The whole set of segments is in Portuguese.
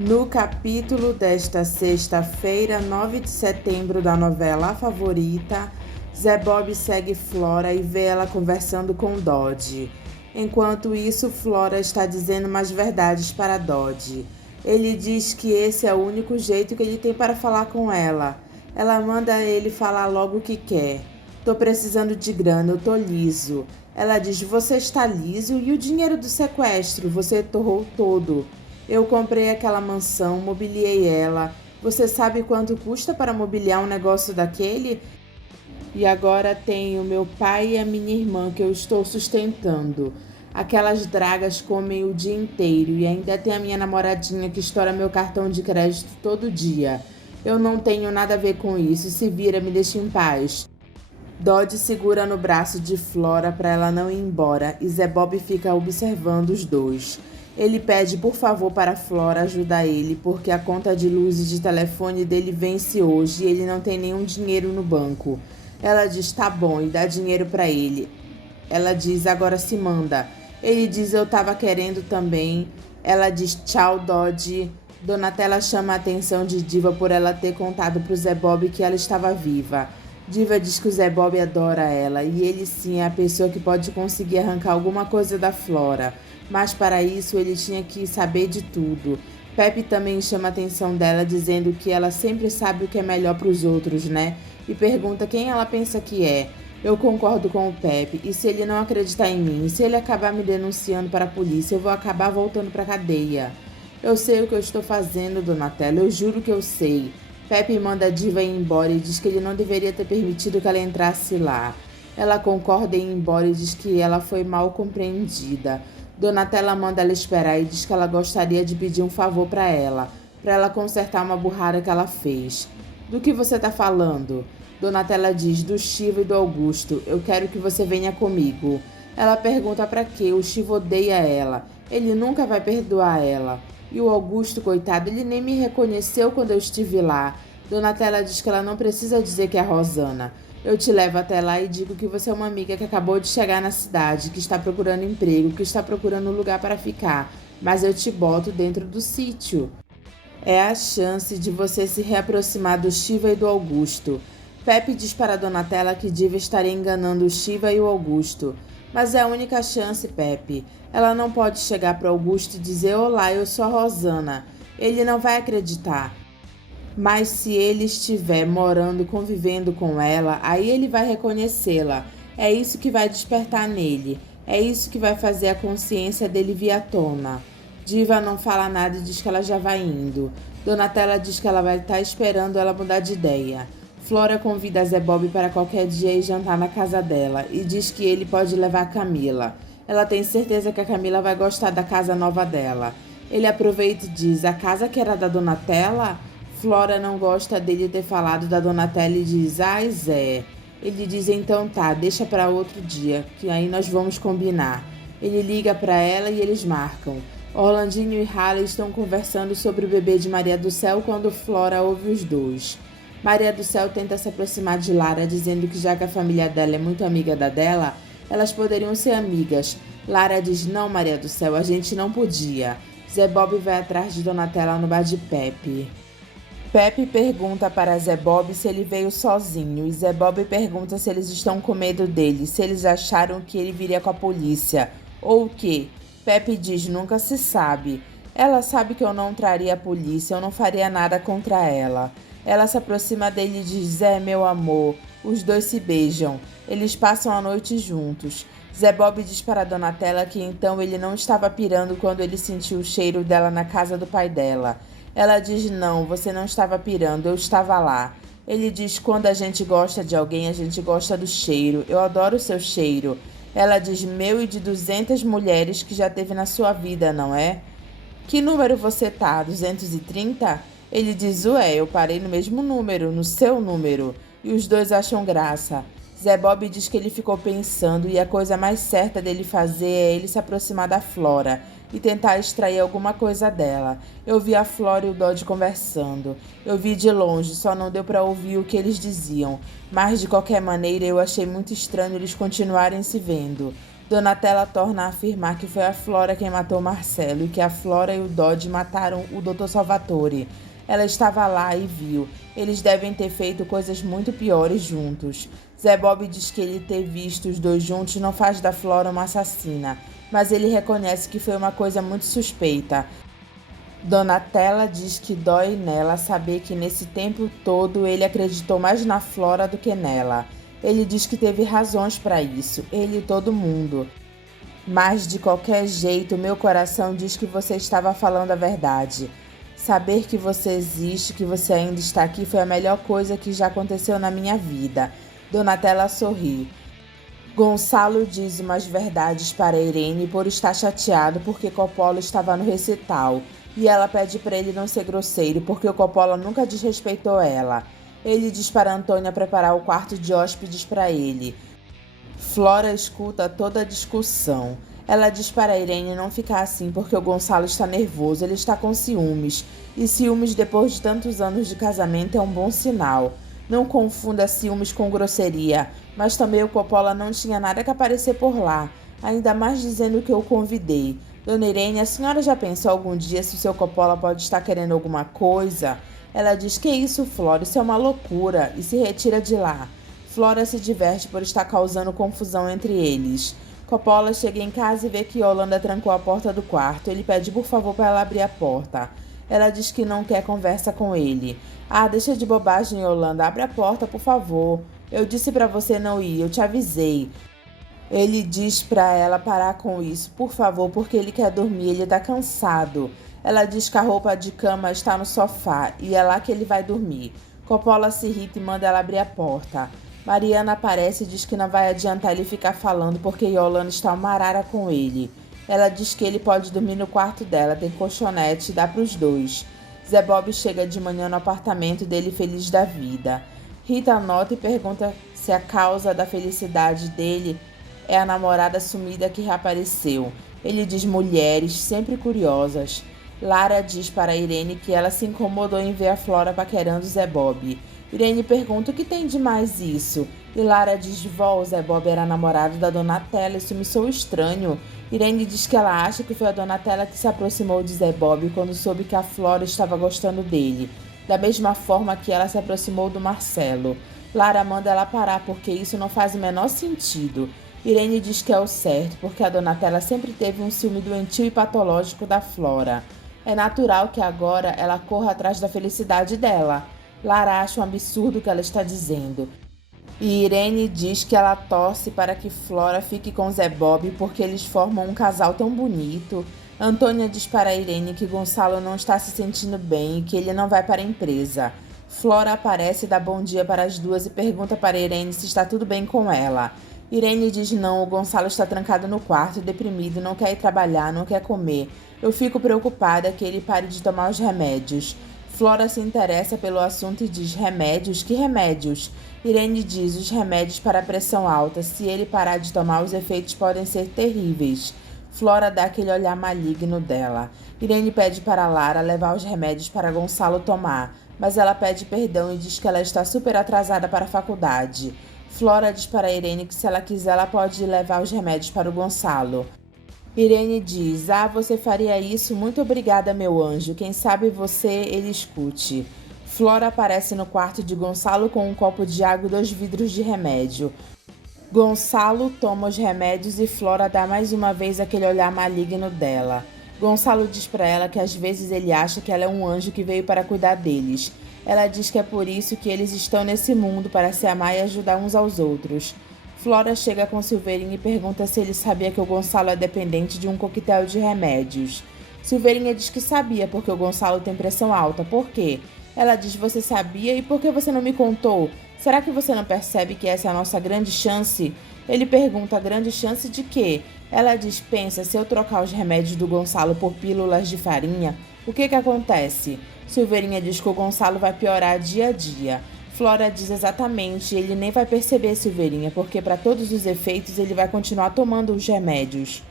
No capítulo desta sexta-feira, 9 de setembro, da novela A Favorita, Zé Bob segue Flora e vê ela conversando com Dodge. Enquanto isso, Flora está dizendo umas verdades para Dodge. Ele diz que esse é o único jeito que ele tem para falar com ela. Ela manda ele falar logo o que quer. Tô precisando de grana, eu tô liso. Ela diz, você está liso e o dinheiro do sequestro, você torrou todo. Eu comprei aquela mansão, mobiliei ela. Você sabe quanto custa para mobiliar um negócio daquele? E agora tenho meu pai e a minha irmã que eu estou sustentando. Aquelas dragas comem o dia inteiro e ainda tem a minha namoradinha que estoura meu cartão de crédito todo dia. Eu não tenho nada a ver com isso. Se vira, me deixa em paz. Dodge segura no braço de Flora para ela não ir embora e Zé Bob fica observando os dois. Ele pede por favor para Flora ajudar ele porque a conta de luz e de telefone dele vence hoje e ele não tem nenhum dinheiro no banco. Ela diz tá bom e dá dinheiro para ele. Ela diz agora se manda. Ele diz eu tava querendo também. Ela diz tchau Dodge. Donatella chama a atenção de Diva por ela ter contado pro Zé Bob que ela estava viva. Diva diz que o Zé Bob adora ela e ele sim é a pessoa que pode conseguir arrancar alguma coisa da Flora. Mas para isso ele tinha que saber de tudo. Pepe também chama a atenção dela dizendo que ela sempre sabe o que é melhor para os outros, né? E pergunta quem ela pensa que é. Eu concordo com o Pepe e se ele não acreditar em mim, se ele acabar me denunciando para a polícia, eu vou acabar voltando para a cadeia. Eu sei o que eu estou fazendo, Donatella, eu juro que eu sei. Pepe manda a Diva ir embora e diz que ele não deveria ter permitido que ela entrasse lá. Ela concorda em ir embora e diz que ela foi mal compreendida. Donatella manda ela esperar e diz que ela gostaria de pedir um favor para ela consertar uma burrada que ela fez. Do que você tá falando? Donatella diz, do Chivo e do Augusto. Eu quero que você venha comigo. Ela pergunta para quê? O Chivo odeia ela. Ele nunca vai perdoar ela. E o Augusto, coitado, ele nem me reconheceu quando eu estive lá. Donatella diz que ela não precisa dizer que é Rosana. Eu te levo até lá e digo que você é uma amiga que acabou de chegar na cidade, que está procurando emprego, que está procurando um lugar para ficar. Mas eu te boto dentro do sítio. É a chance de você se reaproximar do Shiva e do Augusto. Pepe diz para Donatella que Diva estaria enganando o Shiva e o Augusto. Mas é a única chance, Pepe. Ela não pode chegar para Augusto e dizer olá, eu sou a Rosana. Ele não vai acreditar. Mas se ele estiver morando, convivendo com ela, aí ele vai reconhecê-la. É isso que vai despertar nele. É isso que vai fazer a consciência dele vir à tona. Diva não fala nada e diz que ela já vai indo. Donatella diz que ela vai estar esperando ela mudar de ideia. Flora convida Zé Bob para qualquer dia ir jantar na casa dela e diz que ele pode levar a Camila. Ela tem certeza que a Camila vai gostar da casa nova dela. Ele aproveita e diz, a casa que era da Donatella? Flora não gosta dele ter falado da Donatella e diz, ai Zé. Ele diz, então tá, deixa para outro dia, que aí nós vamos combinar. Ele liga para ela e eles marcam. Orlandinho e Halle estão conversando sobre o bebê de Maria do Céu quando Flora ouve os dois. Maria do Céu tenta se aproximar de Lara, dizendo que já que a família dela é muito amiga da dela, elas poderiam ser amigas. Lara diz, não Maria do Céu, a gente não podia. Zé Bob vai atrás de Donatella no bar de Pepe. Pepe pergunta para Zé Bob se ele veio sozinho e Zé Bob pergunta se eles estão com medo dele, se eles acharam que ele viria com a polícia, ou o quê? Pepe diz, nunca se sabe. Ela sabe que eu não traria a polícia, eu não faria nada contra ela. Ela se aproxima dele e diz, Zé, meu amor. Os dois se beijam. Eles passam a noite juntos. Zé Bob diz para Donatella que então ele não estava pirando quando ele sentiu o cheiro dela na casa do pai dela. Ela diz, não, você não estava pirando, eu estava lá. Ele diz, quando a gente gosta de alguém, a gente gosta do cheiro. Eu adoro o seu cheiro. Ela diz, meu e de 200 mulheres que já teve na sua vida, não é? Que número você tá? 230? Ele diz, ué, eu parei no mesmo número, no seu número. E os dois acham graça. Zé Bob diz que ele ficou pensando e a coisa mais certa dele fazer é ele se aproximar da Flora e tentar extrair alguma coisa dela. Eu vi a Flora e o Dodge conversando. Eu vi de longe, só não deu para ouvir o que eles diziam. Mas, de qualquer maneira, eu achei muito estranho eles continuarem se vendo. Donatella torna a afirmar que foi a Flora quem matou Marcelo e que a Flora e o Dodge mataram o Dr. Salvatore. Ela estava lá e viu. Eles devem ter feito coisas muito piores juntos. Zé Bob diz que ele ter visto os dois juntos não faz da Flora uma assassina, mas ele reconhece que foi uma coisa muito suspeita. Donatella diz que dói nela saber que nesse tempo todo ele acreditou mais na Flora do que nela. Ele diz que teve razões para isso, ele e todo mundo. Mas de qualquer jeito, meu coração diz que você estava falando a verdade. Saber que você existe, que você ainda está aqui foi a melhor coisa que já aconteceu na minha vida. Donatella sorri. Gonçalo diz umas verdades para Irene por estar chateado porque Coppola estava no recital. E ela pede para ele não ser grosseiro porque o Coppola nunca desrespeitou ela. Ele diz para Antônia preparar o quarto de hóspedes para ele. Flora escuta toda a discussão. Ela diz para Irene não ficar assim porque o Gonçalo está nervoso, ele está com ciúmes. E ciúmes depois de tantos anos de casamento é um bom sinal. Não confunda ciúmes com grosseria, mas também o Coppola não tinha nada que aparecer por lá, ainda mais dizendo que eu convidei. Dona Irene, a senhora já pensou algum dia se o seu Coppola pode estar querendo alguma coisa? Ela diz que isso, Flora, isso é uma loucura, e se retira de lá. Flora se diverte por estar causando confusão entre eles. Coppola chega em casa e vê que Yolanda trancou a porta do quarto. Ele pede por favor para ela abrir a porta. Ela diz que não quer conversa com ele. Ah, deixa de bobagem, Yolanda, abre a porta, por favor. Eu disse para você não ir, eu te avisei. Ele diz para ela parar com isso, por favor, porque ele quer dormir, ele tá cansado. Ela diz que a roupa de cama está no sofá e é lá que ele vai dormir. Coppola se irrita e manda ela abrir a porta. Mariana aparece e diz que não vai adiantar ele ficar falando porque Yolanda está uma arara com ele. Ela diz que ele pode dormir no quarto dela, tem colchonete e dá para os dois. Zé Bob chega de manhã no apartamento dele feliz da vida. Rita anota e pergunta se a causa da felicidade dele é a namorada sumida que reapareceu. Ele diz mulheres, sempre curiosas. Lara diz para Irene que ela se incomodou em ver a Flora paquerando Zé Bob. Irene pergunta o que tem de mais isso. E Lara diz, vó, o Zé Bob era namorado da Donatella, isso me soou estranho. Irene diz que ela acha que foi a Donatella que se aproximou de Zé Bob quando soube que a Flora estava gostando dele, da mesma forma que ela se aproximou do Marcelo. Lara manda ela parar porque isso não faz o menor sentido. Irene diz que é o certo, porque a Donatella sempre teve um ciúme doentio e patológico da Flora. É natural que agora ela corra atrás da felicidade dela. Lara acha um absurdo o que ela está dizendo. E Irene diz que ela torce para que Flora fique com Zé Bob porque eles formam um casal tão bonito. Antônia diz para Irene que Gonçalo não está se sentindo bem e que ele não vai para a empresa. Flora aparece e dá bom dia para as duas e pergunta para Irene se está tudo bem com ela. Irene diz não, o Gonçalo está trancado no quarto, deprimido, não quer ir trabalhar, não quer comer. Eu fico preocupada que ele pare de tomar os remédios. Flora se interessa pelo assunto e diz, remédios? Que remédios? Irene diz, os remédios para a pressão alta. Se ele parar de tomar, os efeitos podem ser terríveis. Flora dá aquele olhar maligno dela. Irene pede para Lara levar os remédios para Gonçalo tomar, mas ela pede perdão e diz que ela está super atrasada para a faculdade. Flora diz para Irene que se ela quiser, ela pode levar os remédios para o Gonçalo. Irene diz, você faria isso? Muito obrigada, meu anjo. Quem sabe ele escute. Flora aparece no quarto de Gonçalo com um copo de água e 2 vidros de remédio. Gonçalo toma os remédios e Flora dá mais uma vez aquele olhar maligno dela. Gonçalo diz para ela que às vezes ele acha que ela é um anjo que veio para cuidar deles. Ela diz que é por isso que eles estão nesse mundo, para se amar e ajudar uns aos outros. Flora chega com Silveirinha e pergunta se ele sabia que o Gonçalo é dependente de um coquetel de remédios. Silveirinha diz que sabia, porque o Gonçalo tem pressão alta. Por quê? Ela diz, você sabia e por que você não me contou? Será que você não percebe que essa é a nossa grande chance? Ele pergunta, grande chance de quê? Ela diz, pensa, se eu trocar os remédios do Gonçalo por pílulas de farinha, o que acontece? Silveirinha diz que o Gonçalo vai piorar dia a dia. Flora diz exatamente, ele nem vai perceber, Silveirinha, porque para todos os efeitos ele vai continuar tomando os remédios.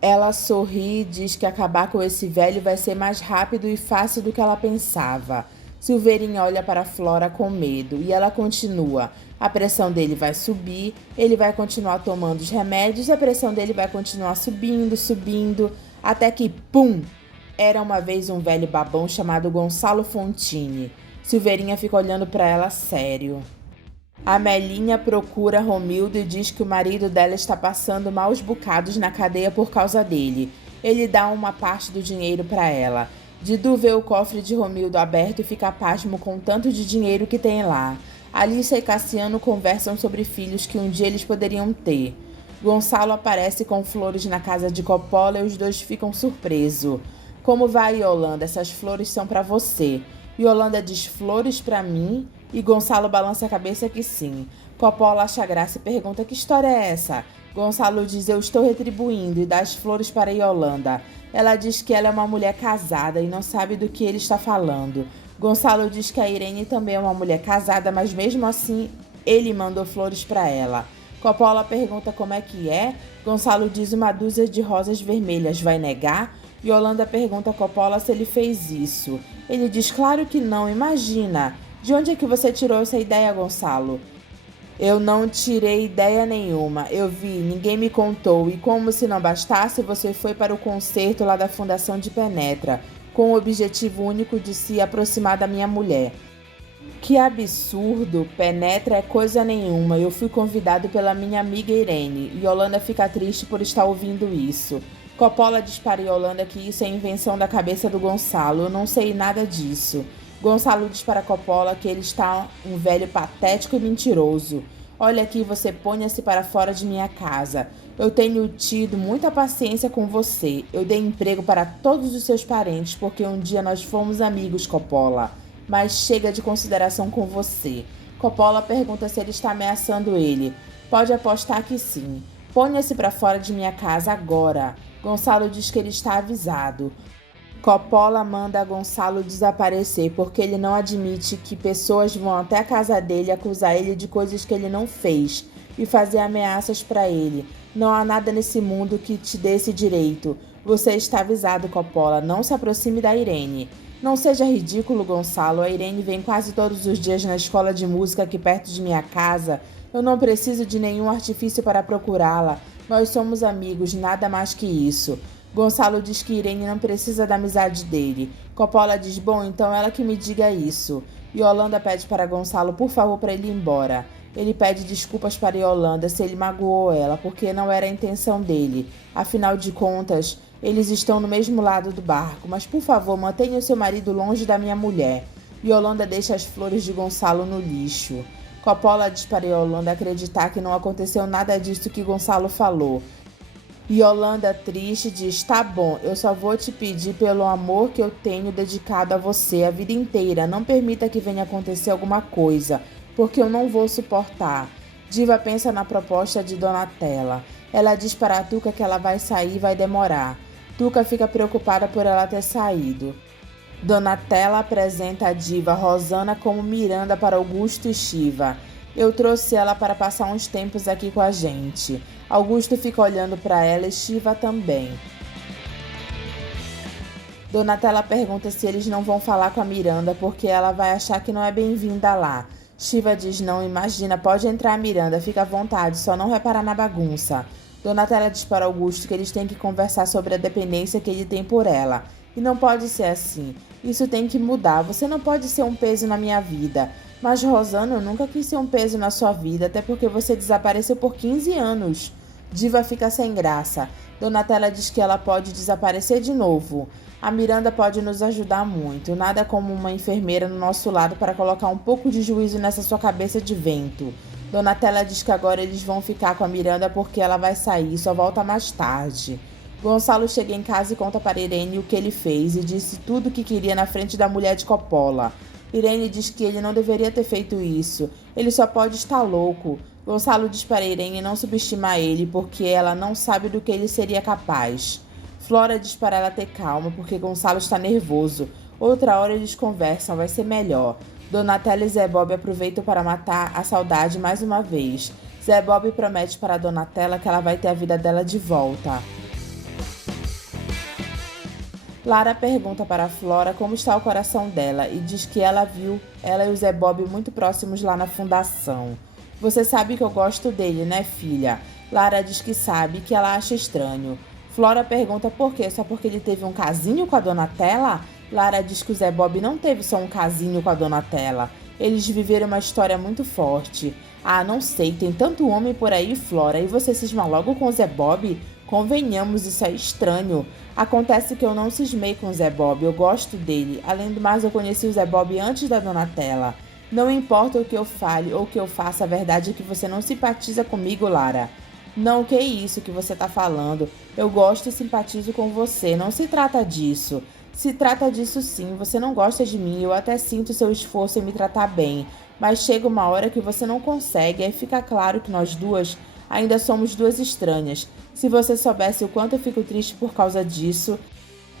Ela sorri e diz que acabar com esse velho vai ser mais rápido e fácil do que ela pensava. Silveirinha olha para Flora com medo e ela continua. A pressão dele vai subir, ele vai continuar tomando os remédios, a pressão dele vai continuar subindo, subindo, até que, pum! Era uma vez um velho babão chamado Gonçalo Fontini. Silveirinha fica olhando para ela sério. A Melinha procura Romildo e diz que o marido dela está passando maus bocados na cadeia por causa dele. Ele dá uma parte do dinheiro para ela. Didu vê o cofre de Romildo aberto e fica pasmo com o tanto de dinheiro que tem lá. Alice e Cassiano conversam sobre filhos que um dia eles poderiam ter. Gonçalo aparece com flores na casa de Coppola e os dois ficam surpresos. Como vai, Yolanda? Essas flores são para você. Yolanda diz flores para mim e Gonçalo balança a cabeça que sim. Coppola acha graça e pergunta que história é essa? Gonçalo diz eu estou retribuindo e dá as flores para Yolanda. Ela diz que ela é uma mulher casada e não sabe do que ele está falando. Gonçalo diz que a Irene também é uma mulher casada, mas mesmo assim ele mandou flores para ela. Coppola pergunta como é que é. Gonçalo diz uma dúzia de rosas vermelhas, vai negar? Yolanda pergunta a Coppola se ele fez isso. Ele diz claro que não, imagina. De onde é que você tirou essa ideia, Gonçalo? Eu não tirei ideia nenhuma, eu vi, ninguém me contou e como se não bastasse, você foi para o concerto lá da Fundação de Penetra, com o objetivo único de se aproximar da minha mulher. Que absurdo, Penetra é coisa nenhuma, eu fui convidado pela minha amiga Irene e Yolanda fica triste por estar ouvindo isso. Coppola diz para Yolanda que isso é invenção da cabeça do Gonçalo, eu não sei nada disso. Gonçalo diz para Coppola que ele está um velho patético e mentiroso. Olha aqui, você ponha-se para fora de minha casa. Eu tenho tido muita paciência com você. Eu dei emprego para todos os seus parentes porque um dia nós fomos amigos, Coppola. Mas chega de consideração com você. Coppola pergunta se ele está ameaçando ele. Pode apostar que sim. Ponha-se para fora de minha casa agora. Gonçalo diz que ele está avisado. Coppola manda Gonçalo desaparecer porque ele não admite que pessoas vão até a casa dele acusar ele de coisas que ele não fez e fazer ameaças para ele. Não há nada nesse mundo que te dê esse direito. Você está avisado, Coppola. Não se aproxime da Irene. Não seja ridículo, Gonçalo. A Irene vem quase todos os dias na escola de música aqui perto de minha casa. Eu não preciso de nenhum artifício para procurá-la. Nós somos amigos, nada mais que isso. Gonçalo diz que Irene não precisa da amizade dele. Coppola diz, bom, então ela que me diga isso. Yolanda pede para Gonçalo, por favor, para ele ir embora. Ele pede desculpas para Yolanda se ele magoou ela, porque não era a intenção dele. Afinal de contas, eles estão no mesmo lado do barco, mas por favor, mantenha o seu marido longe da minha mulher. Yolanda deixa as flores de Gonçalo no lixo. Coppola diz para Yolanda acreditar que não aconteceu nada disso que Gonçalo falou. Yolanda, triste, diz, tá bom, eu só vou te pedir pelo amor que eu tenho dedicado a você a vida inteira. Não permita que venha acontecer alguma coisa, porque eu não vou suportar. Diva pensa na proposta de Donatella. Ela diz para a Tuca que ela vai sair e vai demorar. Tuca fica preocupada por ela ter saído. Donatella apresenta a diva Rosana como Miranda para Augusto e Shiva. Eu trouxe ela para passar uns tempos aqui com a gente. Augusto fica olhando para ela e Shiva também. Donatella pergunta se eles não vão falar com a Miranda porque ela vai achar que não é bem-vinda lá. Shiva diz não, imagina, pode entrar Miranda, fica à vontade, só não reparar na bagunça. Donatella diz para Augusto que eles têm que conversar sobre a dependência que ele tem por ela. E não pode ser assim. Isso tem que mudar. Você não pode ser um peso na minha vida. Mas, Rosana, eu nunca quis ser um peso na sua vida, até porque você desapareceu por 15 anos. Diva fica sem graça. Donatella diz que ela pode desaparecer de novo. A Miranda pode nos ajudar muito. Nada como uma enfermeira no nosso lado para colocar um pouco de juízo nessa sua cabeça de vento. Donatella diz que agora eles vão ficar com a Miranda porque ela vai sair, só volta mais tarde. Gonçalo chega em casa e conta para Irene o que ele fez e disse tudo o que queria na frente da mulher de Coppola. Irene diz que ele não deveria ter feito isso. Ele só pode estar louco. Gonçalo diz para Irene não subestimar ele porque ela não sabe do que ele seria capaz. Flora diz para ela ter calma porque Gonçalo está nervoso. Outra hora eles conversam, vai ser melhor. Donatella e Zé Bob aproveitam para matar a saudade mais uma vez. Zé Bob promete para Donatella que ela vai ter a vida dela de volta. Lara pergunta para Flora como está o coração dela e diz que ela viu ela e o Zé Bob muito próximos lá na fundação. Você sabe que eu gosto dele, né, filha? Lara diz que sabe, que ela acha estranho. Flora pergunta por quê, só porque ele teve um casinho com a Donatella? Lara diz que o Zé Bob não teve só um casinho com a Donatella. Eles viveram uma história muito forte. Ah, não sei, tem tanto homem por aí, Flora, e você cisma logo com o Zé Bob? Convenhamos, isso é estranho. Acontece que eu não cismei com o Zé Bob, eu gosto dele. Além do mais, eu conheci o Zé Bob antes da Donatella. Não importa o que eu fale ou o que eu faça, a verdade é que você não simpatiza comigo, Lara. Não, que é isso que você tá falando. Eu gosto e simpatizo com você, não se trata disso. Se trata disso sim, você não gosta de mim, eu até sinto seu esforço em me tratar bem. Mas chega uma hora que você não consegue, aí fica claro que nós duas ainda somos duas estranhas. Se você soubesse o quanto eu fico triste por causa disso.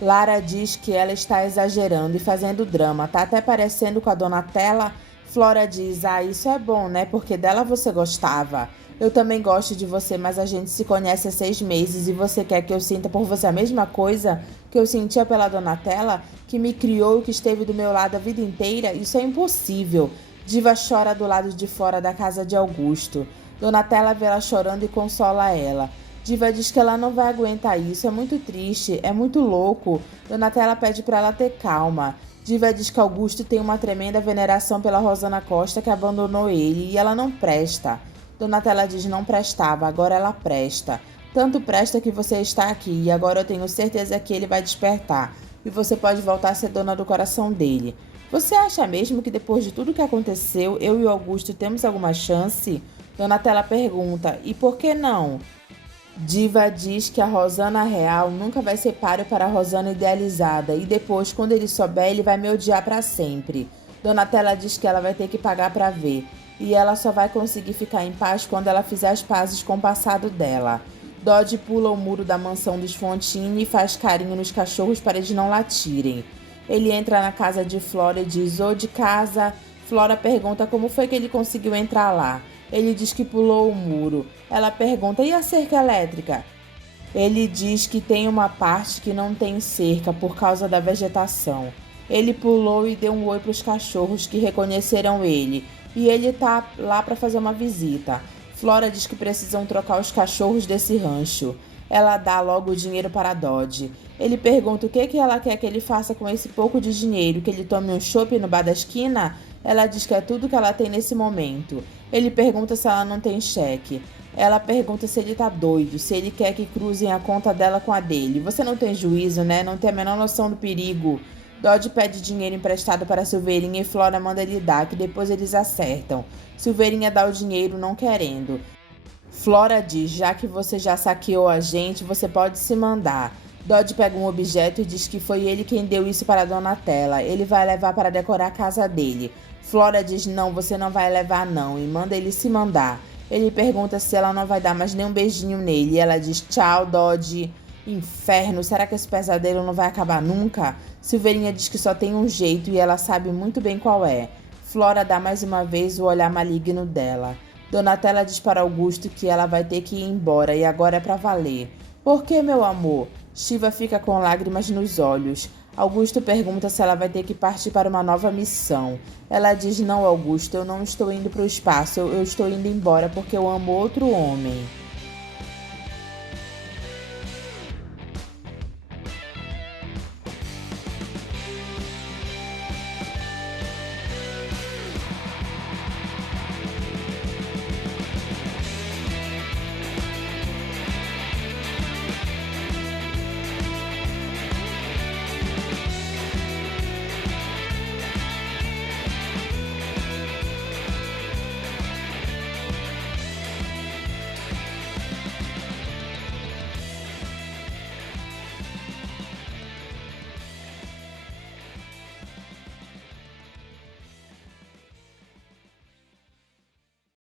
Lara diz que ela está exagerando e fazendo drama, tá até parecendo com a Donatella. Flora diz, ah, isso é bom, né, porque dela você gostava. Eu também gosto de você, mas a gente se conhece há 6 meses e você quer que eu sinta por você a mesma coisa que eu sentia pela Donatella, que me criou e que esteve do meu lado a vida inteira? Isso é impossível. Diva chora do lado de fora da casa de Augusto. Donatella vê ela chorando e consola ela. Diva diz que ela não vai aguentar isso, é muito triste, é muito louco. Donatella pede para ela ter calma. Diva diz que Augusto tem uma tremenda veneração pela Rosana Costa que abandonou ele e ela não presta. Donatella diz não prestava, agora ela presta. Tanto presta que você está aqui e agora eu tenho certeza que ele vai despertar e você pode voltar a ser dona do coração dele. Você acha mesmo que depois de tudo que aconteceu, eu e o Augusto temos alguma chance? Donatella pergunta, e por que não? Diva diz que a Rosana real nunca vai ser páreo para a Rosana idealizada e depois, quando ele souber, ele vai me odiar para sempre. Donatella diz que ela vai ter que pagar para ver e ela só vai conseguir ficar em paz quando ela fizer as pazes com o passado dela. Dodge pula o muro da mansão dos Fontine e faz carinho nos cachorros para eles não latirem. Ele entra na casa de Flora e diz, ô de casa. Flora pergunta como foi que ele conseguiu entrar lá. Ele diz que pulou o muro. Ela pergunta, e a cerca elétrica? Ele diz que tem uma parte que não tem cerca por causa da vegetação. Ele pulou e deu um oi para os cachorros que reconheceram ele. E ele tá lá para fazer uma visita. Flora diz que precisam trocar os cachorros desse rancho. Ela dá logo o dinheiro para Dodge. Ele pergunta o que ela quer que ele faça com esse pouco de dinheiro, que ele tome um chopp no bar da esquina? Ela diz que é tudo que ela tem nesse momento. Ele pergunta se ela não tem cheque. Ela pergunta se ele tá doido, se ele quer que cruzem a conta dela com a dele. Você não tem juízo, né? Não tem a menor noção do perigo. Dodge pede dinheiro emprestado para Silveirinha e Flora manda ele dar, que depois eles acertam. Silveirinha dá o dinheiro não querendo. Flora diz, já que você já saqueou a gente, você pode se mandar. Dodge pega um objeto e diz que foi ele quem deu isso para Donatella. Ele vai levar para decorar a casa dele. Flora diz, não, você não vai levar não, e manda ele se mandar. Ele pergunta se ela não vai dar mais nem um beijinho nele, e ela diz, tchau, Dodge. Inferno, será que esse pesadelo não vai acabar nunca? Silveirinha diz que só tem um jeito e ela sabe muito bem qual é. Flora dá mais uma vez o olhar maligno dela. Donatella diz para Augusto que ela vai ter que ir embora e agora é pra valer. Por que, meu amor? Shiva fica com lágrimas nos olhos. Augusto pergunta se ela vai ter que partir para uma nova missão. Ela diz, não, Augusto, eu não estou indo para o espaço, eu estou indo embora porque eu amo outro homem.